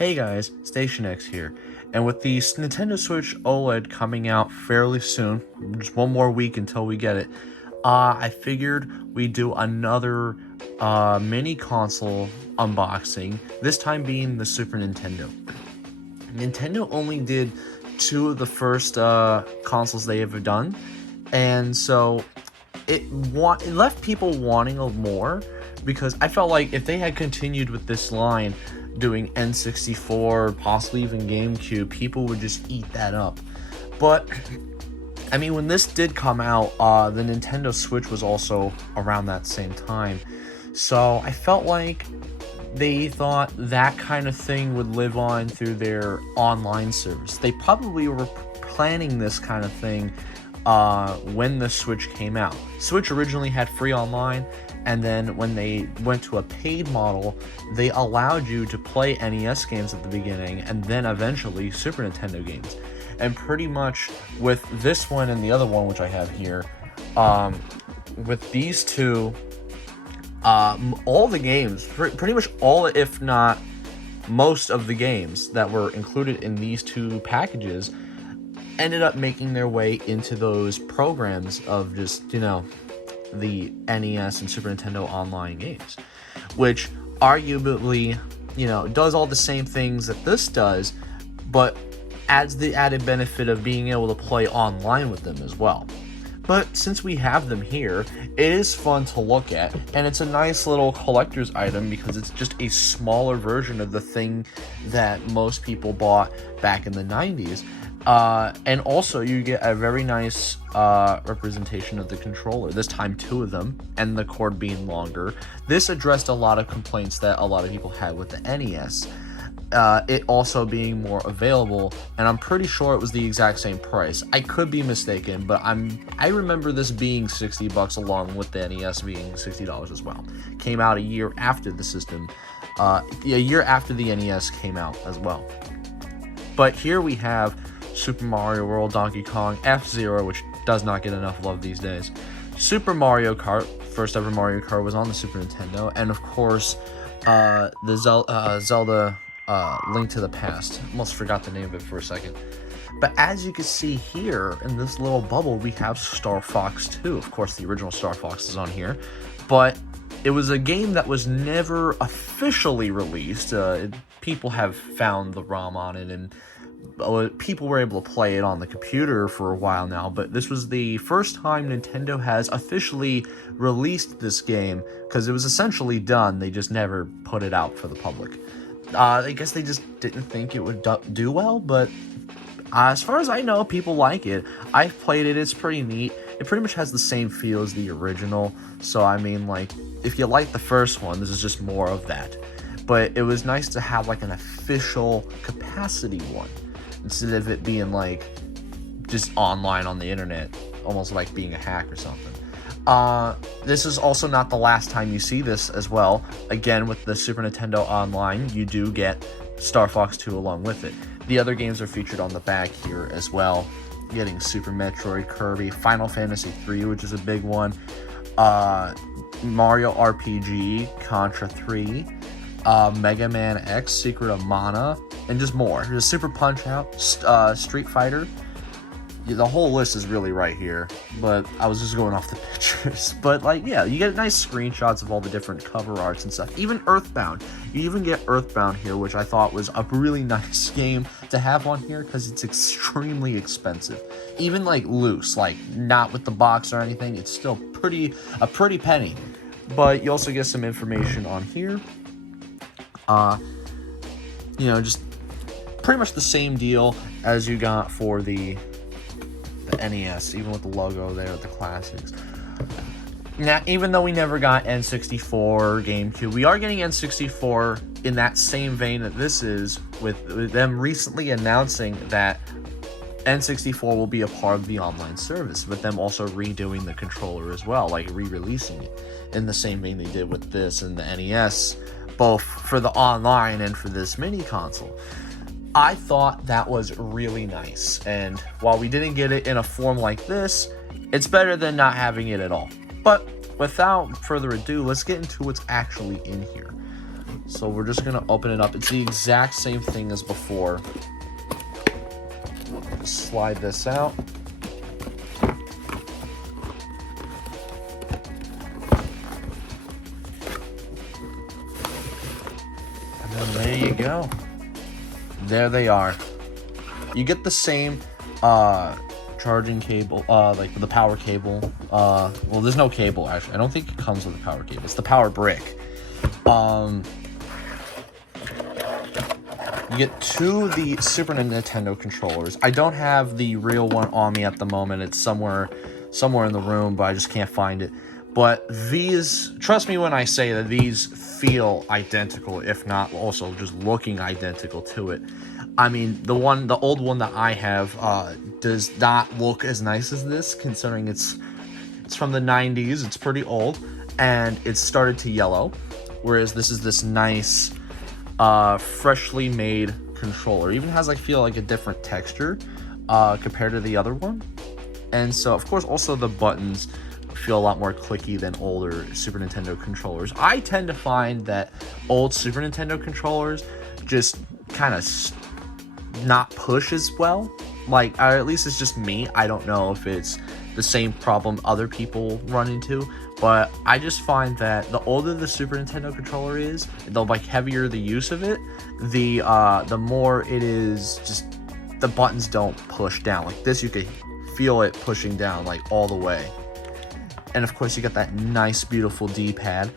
Hey guys, Station X here, and with the Nintendo Switch OLED coming out fairly soon, just one more week until we get it, I figured we'd do another mini console unboxing, this time being the Super Nintendo. Nintendo only did two of the first consoles they ever done, and so it left people wanting more, because I felt like if they had continued with this line, doing N64, possibly even GameCube, people would just eat that up. But I mean, when this did come out, the Nintendo Switch was also around that same time, so I felt like they thought that kind of thing would live on through their online service. They probably were planning this kind of thing when the Switch came out. Switch originally had free online, and then when they went to a paid model, they allowed you to play NES games at the beginning, and then eventually Super Nintendo games. And pretty much with this one and the other one, which I have here, with these two, all the games, pretty much all, if not most of the games that were included in these two packages, ended up making their way into those programs of just, the NES and Super Nintendo online games, which arguably, does all the same things that this does, but adds the added benefit of being able to play online with them as well. But since we have them here, it is fun to look at, and it's a nice little collector's item because it's just a smaller version of the thing that most people bought back in the 90s. And also you get a very nice representation of the controller, this time two of them, and the cord being longer. This addressed a lot of complaints that a lot of people had with the NES, it also being more available, and I'm pretty sure it was the exact same price. I could be mistaken, but I remember this being $60 along with the NES being $60 as well. Came out a year after the system, a year after the NES came out as well. But here we have Super Mario World, Donkey Kong, F-Zero, which does not get enough love these days, Super Mario Kart, first ever Mario Kart was on the Super Nintendo, and of course, the Zelda Link to the Past. Almost forgot the name of it for a second. But as you can see here, in this little bubble, we have Star Fox 2. Of course, the original Star Fox is on here, but it was a game that was never officially released. People have found the ROM on it, and people were able to play it on the computer for a while now, but this was the first time Nintendo has officially released this game, because it was essentially done, they just never put it out for the public. I guess they just didn't think it would do well, but as far as I know, people like it. I've played it, it's pretty neat. It pretty much has the same feel as the original, so I mean, like, if you like the first one, this is just more of that. But it was nice to have like an official capacity one, instead of it being like just online on the internet, almost like being a hack or something. This is also not the last time you see this as well. Again, with the Super Nintendo Online, you do get Star Fox 2 along with it. The other games are featured on the back here as well. Getting Super Metroid, Kirby, Final Fantasy 3, which is a big one, Mario RPG, Contra 3, Mega Man X, Secret of Mana, and just more. There's Super Punch-Out, Street Fighter. The whole list is really right here, but I was just going off the pictures. But like, yeah, you get nice screenshots of all the different cover arts and stuff. Even Earthbound. You even get Earthbound here, which I thought was a really nice game to have on here because it's extremely expensive. Even like loose, like not with the box or anything, it's still a pretty penny. But you also get some information on here. Just pretty much the same deal as you got for the NES, even with the logo there, the classics. Now, even though we never got N64 or GameCube, we are getting N64 in that same vein that this is, with them recently announcing that N64 will be a part of the online service, with them also redoing the controller as well, like re-releasing it in the same vein they did with this and the NES, both for the online and for this mini console. I thought that was really nice, and while we didn't get it in a form like this, it's better than not having it at all. But without further ado, let's get into what's actually in here. So we're just gonna open it up. It's the exact same thing as before. Just slide this out. And then there you go. There they are. You get the same charging cable, like the power cable. Well, there's no cable actually. I don't think it comes with a power cable. It's the power brick. You get two of the Super Nintendo controllers. I don't have the real one on me at the moment. It's somewhere in the room, but I just can't find it. But these, trust me when I say that these feel identical, if not also just looking identical to it. I mean, the old one that I have does not look as nice as this, considering it's from the 90s. It's pretty old, and it's started to yellow, whereas this is this nice, freshly made controller. It even has, I feel like, a different texture compared to the other one. And so, of course, also the buttons feel a lot more clicky than older Super Nintendo controllers. I tend to find that old Super Nintendo controllers just kind of not push as well. Like, at least it's just me. I don't know if it's the same problem other people run into, but I just find that the older the Super Nintendo controller is, the like heavier the use of it, the more it is just the buttons don't push down. Like this, you could feel it pushing down like all the way. And of course, you got that nice, beautiful D-pad.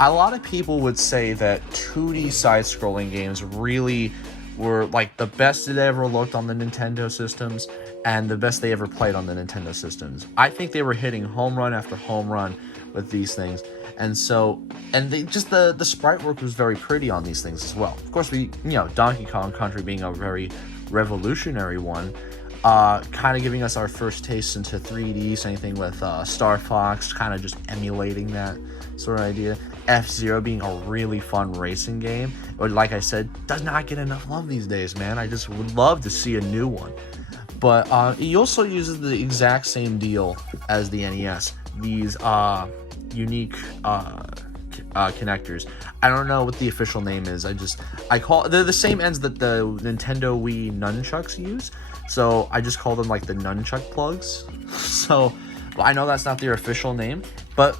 A lot of people would say that 2D side-scrolling games really were like the best it ever looked on the Nintendo systems and the best they ever played on the Nintendo systems. I think they were hitting home run after home run with these things. And so, and they just, the sprite work was very pretty on these things as well. Of course, Donkey Kong Country being a very revolutionary one, kind of giving us our first taste into 3D, same thing with Star Fox, kind of just emulating that sort of idea. F-Zero being a really fun racing game, but like I said, does not get enough love these days, man. I just would love to see a new one. But he also uses the exact same deal as the NES. These unique connectors. I don't know what the official name is. They're the same ends that the Nintendo Wii nunchucks use. So I just call them like the nunchuck plugs. So I know that's not their official name, but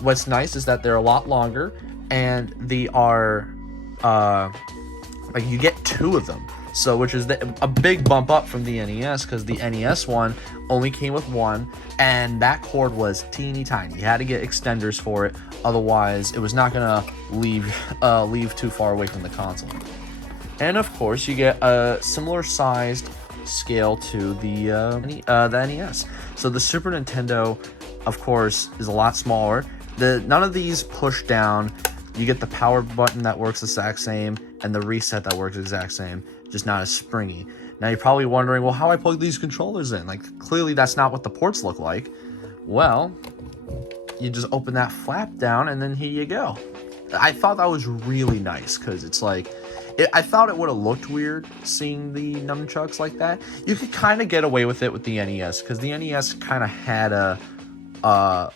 what's nice is that they're a lot longer, and they are like you get two of them. So which is a big bump up from the NES, because the NES one only came with one, and that cord was teeny tiny. You had to get extenders for it, otherwise it was not gonna leave too far away from the console. And of course, you get a similar sized scale to the NES. So the Super Nintendo, of course, is a lot smaller. None of these push down. You get the power button that works the exact same, and the reset that works the exact same, just not as springy. Now you're probably wondering, well, how I plug these controllers in? Like, clearly that's not what the ports look like. Well, you just open that flap down, and then here you go. I thought that was really nice, because it's like, I thought it would have looked weird seeing the nunchucks like that. You could kind of get away with it with the NES, because the NES kind of had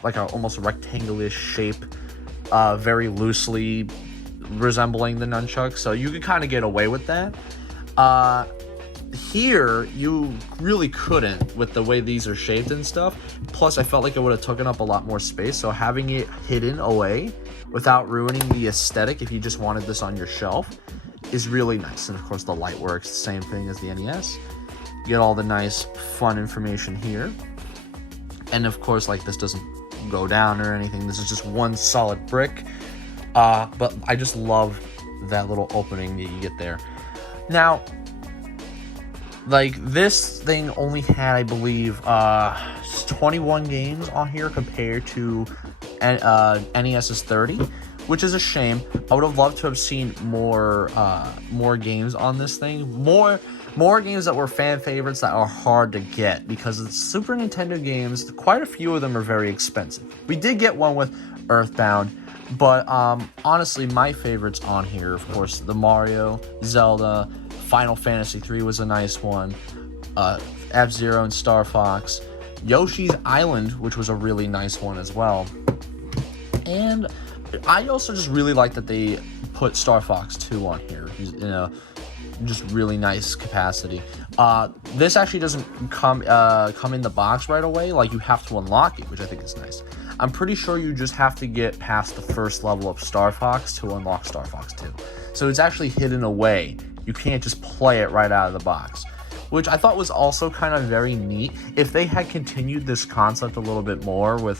like a almost rectangular shape, very loosely resembling the nunchuck, so you could kind of get away with that. Here you really couldn't, with the way these are shaped and stuff. Plus, I felt like it would have taken up a lot more space, so having it hidden away without ruining the aesthetic, if you just wanted this on your shelf, is really nice. And of course, the light works the same thing as the NES. You get all the nice fun information here. And of course, like, this doesn't go down or anything. This is just one solid brick. But I just love that little opening that you get there. Now, like, this thing only had, I believe, 21 games on here compared to NES's 30, which is a shame. I would have loved to have seen more games on this thing. More games that were fan favorites that are hard to get, because the Super Nintendo games, quite a few of them are very expensive. We did get one with Earthbound, but honestly, my favorites on here, of course, the Mario, Zelda, Final Fantasy 3 was a nice one, F-Zero and Star Fox, Yoshi's Island, which was a really nice one as well, and I also just really like that they put Star Fox 2 on here. He's in a just really nice capacity. This actually doesn't come in the box right away. Like, you have to unlock it, which I think is nice. I'm pretty sure you just have to get past the first level of Star Fox to unlock Star Fox 2. So it's actually hidden away. You can't just play it right out of the box, which I thought was also kind of very neat. If they had continued this concept a little bit more with,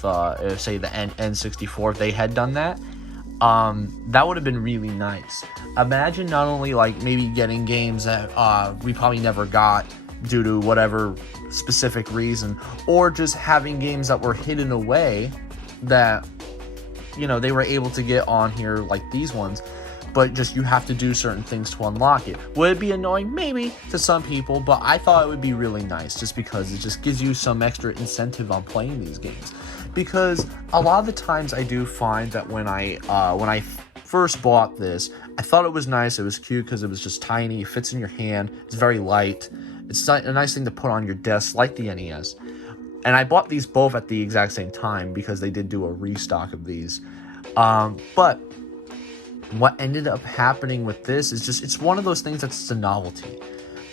say, the N64, if they had done that, that would have been really nice. Imagine not only, like, maybe getting games that we probably never got due to whatever specific reason, or just having games that were hidden away that, you know, they were able to get on here, like these ones, but just you have to do certain things to unlock it. Would it be annoying? Maybe, to some people, but I thought it would be really nice, just because it just gives you some extra incentive on playing these games. Because a lot of the times I do find that when I first bought this, I thought it was nice, it was cute because it was just tiny, it fits in your hand, it's very light, it's a nice thing to put on your desk like the NES. And I bought these both at the exact same time because they did do a restock of these. But what ended up happening with this is just, it's one of those things that's a novelty.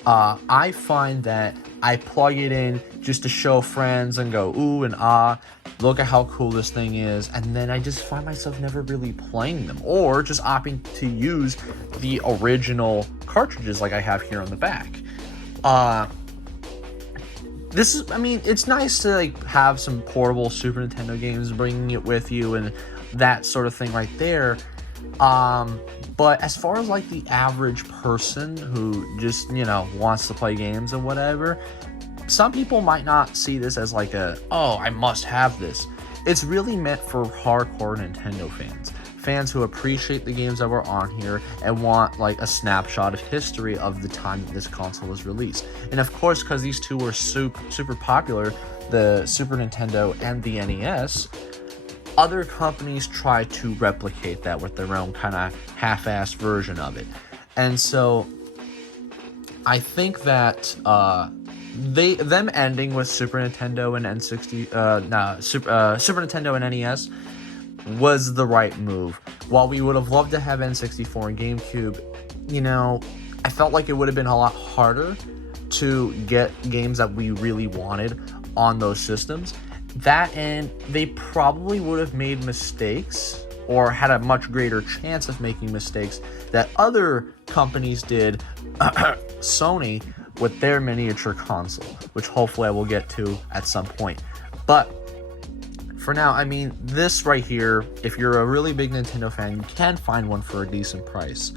I find that I plug it in just to show friends and go, ooh and ah, look at how cool this thing is, and then I just find myself never really playing them, or just opting to use the original cartridges like I have here on the back. This is, I mean, it's nice to, like, have some portable Super Nintendo games, bringing it with you and that sort of thing right there. But as far as, like, the average person who just, you know, wants to play games and whatever, some people might not see this as like oh, I must have this. It's really meant for hardcore Nintendo fans who appreciate the games that were on here and want, like, a snapshot of history of the time that this console was released. And of course, because these two were super popular, the Super Nintendo and the NES, other companies try to replicate that with their own kind of half-assed version of it. And so I think that them ending with Super Nintendo and Super Nintendo and NES was the right move. While we would have loved to have N64 and GameCube, you know, I felt like it would have been a lot harder to get games that we really wanted on those systems. That, and they probably would have made mistakes, or had a much greater chance of making mistakes that other companies did, Sony, with their miniature console, which hopefully I will get to at some point. But for now, I mean, this right here, if you're a really big Nintendo fan, you can find one for a decent price.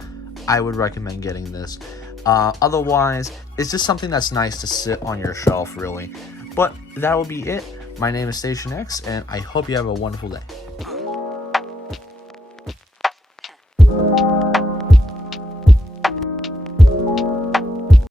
I would recommend getting this. Otherwise, it's just something that's nice to sit on your shelf, really. But that will be it. My name is Station X, and I hope you have a wonderful day.